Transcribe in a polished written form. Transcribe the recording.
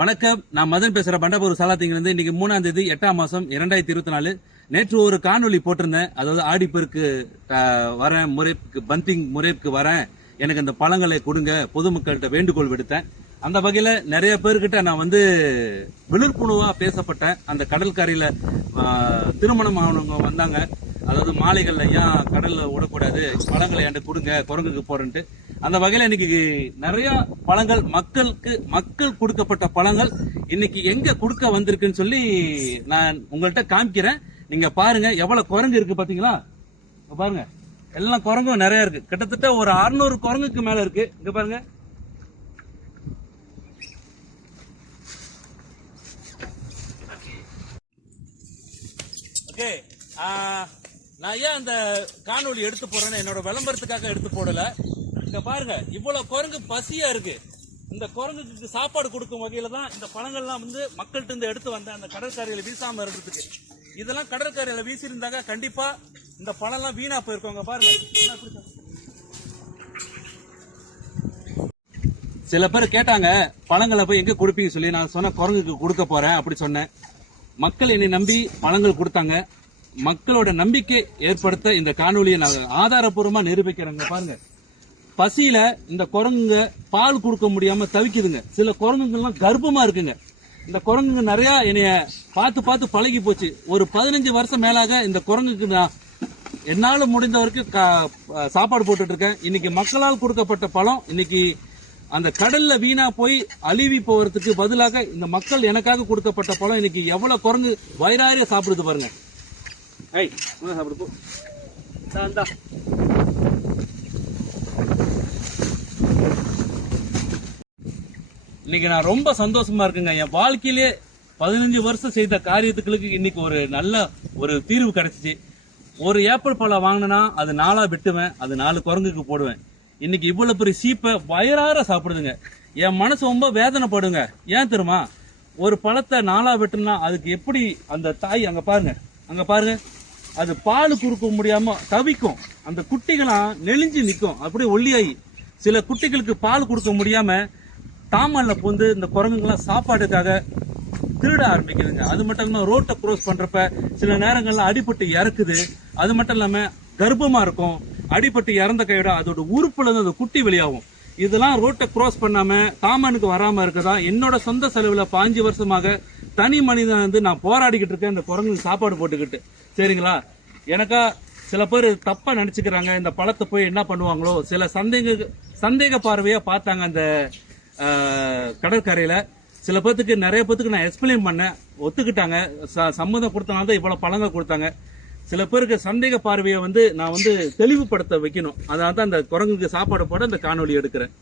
வணக்கம், நான் மதன் பேசுறேன். பண்டபூர் சாலாத்திங்கிலிருந்து. இன்னைக்கு 3ஆம் தேதி 8ஆம் மாசம் 2024. நேற்று ஒரு காணொலி போட்டிருந்தேன். அதாவது ஆடிப்பெருக்கு வரேன், பந்திங் முறைக்கு வரேன், எனக்கு இந்த பழங்களை கொடுங்க, பொதுமக்கள்கிட்ட வேண்டுகோள் விடுத்தேன். அந்த வகையில நிறைய பேர்கிட்ட நான் விழிப்புணர்வா பேசப்பட்டேன். அந்த கடற்கரையில திருமணம் ஆனவங்க வந்தாங்க. அதாவது மாலைகள்ல ஏன் கடல்ல விடக்கூடாது, பழங்களை என்கிட்ட கொடுங்க, குரங்குக்கு போறேன்ட்டு. அந்த வகையில இன்னைக்கு நிறைய பழங்கள் மக்கள் கொடுக்கப்பட்ட பழங்கள் இன்னைக்கு எங்க கொடுக்க வந்திருக்குன்னு சொல்லி நான் உங்கள்கிட்ட காமிக்கிறேன். நீங்க பாருங்க எவ்வளவு குரங்கு இருக்கு பாத்தீங்களா. பாருங்க எல்லாம் குரங்கும் நிறைய இருக்கு. கிட்டத்தட்ட ஒரு 600 குரங்குக்கு மேல இருக்கு. இங்க பாருங்க. ஓகே, நான் ஏன் அந்த காணொலி எடுத்து போறேன்னு என்னோட விளம்பரத்துக்காக எடுத்து போடல. இங்க பாருங்க இவ்வளவு குரங்கு பசியா இருக்கு. இந்த குரங்குக்கு சாப்பாடு கொடுக்கும் வகையில தான் இந்த பழங்கள்லாம் மக்கள்கிட்ட இருந்து எடுத்து வந்தேன். அந்த கடற்கரையில வீசாம இருக்கிறதுக்கு. இதெல்லாம் கடற்கரையில வீசி இருந்தாங்க கண்டிப்பா இந்த பழம் எல்லாம் வீணா போயிருக்கோங்க. பாருங்க, சில பேர் கேட்டாங்க பழங்களை போய் எங்க கொடுப்பீங்க சொல்லி. நான் சொன்ன குரங்குக்கு கொடுக்க போறேன் அப்படி சொன்னேன். மக்கள் என்னை நம்பி பழங்கள் கொடுத்தாங்க. மக்களோட நம்பிக்கை ஏற்படுத்த இந்த காணொலியை நான் ஆதாரப்பூர்வமா நிரூபிக்கிறேங்க. பாருங்க, பசியில இந்த குரங்குங்க பால் கொடுக்க முடியாம தவிக்குதுங்க. சில குரங்குங்கெல்லாம் கர்ப்பமா இருக்குங்க. இந்த குரங்குங்க நிறைய என்னைய பார்த்து பழகி போச்சு. ஒரு 15 வருஷம் மேலாக இந்த குரங்குக்கு நான் என்னால முடிந்த வரைக்கும் சாப்பாடு போட்டுட்டு இருக்கேன். இன்னைக்கு மக்களால் கொடுக்கப்பட்ட பழம் இன்னைக்கு அந்த கடல்ல வீணா போய் அழிவி போறதுக்கு பதிலாக இந்த மக்கள் எனக்காக கொடுக்கப்பட்ட பழம் இன்னைக்கு எவ்வளவு குரங்கு வயிறாரிய சாப்பிடுது பாருங்க. சாப்பிடு போ. இன்னைக்கு நான் ரொம்ப சந்தோஷமா இருக்குங்க. என் வாழ்க்கையிலே 15 வருஷம் செய்த காரியத்துக்களுக்கு இன்னைக்கு ஒரு நல்ல ஒரு தீர்வு கிடைச்சிச்சு. ஒரு ஏப்பிள் பழம் வாங்கினா அது 4 வெட்டுவேன், அது 4 குரங்குக்கு போடுவேன். இன்னைக்கு இவ்வளவு பெரிய சீப்பை வயிறார சாப்பிடுதுங்க. என் மனசு ரொம்ப வேதனைப்படுங்க. ஏன் தெரியுமா, ஒரு பழத்தை 4 வெட்டுனா அதுக்கு எப்படி அந்த தாய் அங்க பாருங்க அது பால் கொடுக்க முடியாம தவிக்கும். அந்த குட்டிகளாம் நெளிஞ்சு நிக்கும், அப்படியே ஒல்லியாயி. சில குட்டிகளுக்கு பால் கொடுக்க முடியாம தாமல்ல பூந்து இந்த குரங்குங்கெல்லாம் சாப்பாடுக்காக திருட ஆரம்பிக்குதுங்க. அது மட்டும் இல்லாம ரோட்டை கிராஸ் பண்றப்ப சில நேரங்கள்ல அடிபட்டு இறக்குது. அது மட்டும் இல்லாம கர்ப்பமா இருக்கும். அடிபட்டு இறந்த கையோட அதோட உறுப்புல இருந்து அந்த குட்டி வெளியாகும். இதெல்லாம் ரோட்டை கிராஸ் பண்ணாம தாமனுக்கு வராம இருக்கதா என்னோட சொந்த செலவுல 5 வருஷமாக தனி மனிதன் நான் போராடிக்கிட்டு இருக்கேன். இந்த குரங்குக்கு சாப்பாடு போட்டுக்கிட்டு. சரிங்களா, எனக்கா சில பேர் தப்பா நினைச்சுக்கிறாங்க. இந்த பழத்தை போய் என்ன பண்ணுவாங்களோ, சில சந்தேக பார்வையா பார்த்தாங்க அந்த கடற்கரையில. சில பேத்துக்கு நிறைய பேத்துக்கு நான் எக்ஸ்பிளைன் பண்ணேன், ஒத்துக்கிட்டாங்க. சம்மதம் கொடுத்தனால தான் இவ்வளவு பழங்கள் கொடுத்தாங்க. சில பேருக்கு சந்தேக பார்வையை நான் தெளிவுபடுத்த வைக்கணும். அதனால தான் அந்த குரங்குக்கு சாப்பாடு போட இந்த காணொலி எடுக்கிறேன்.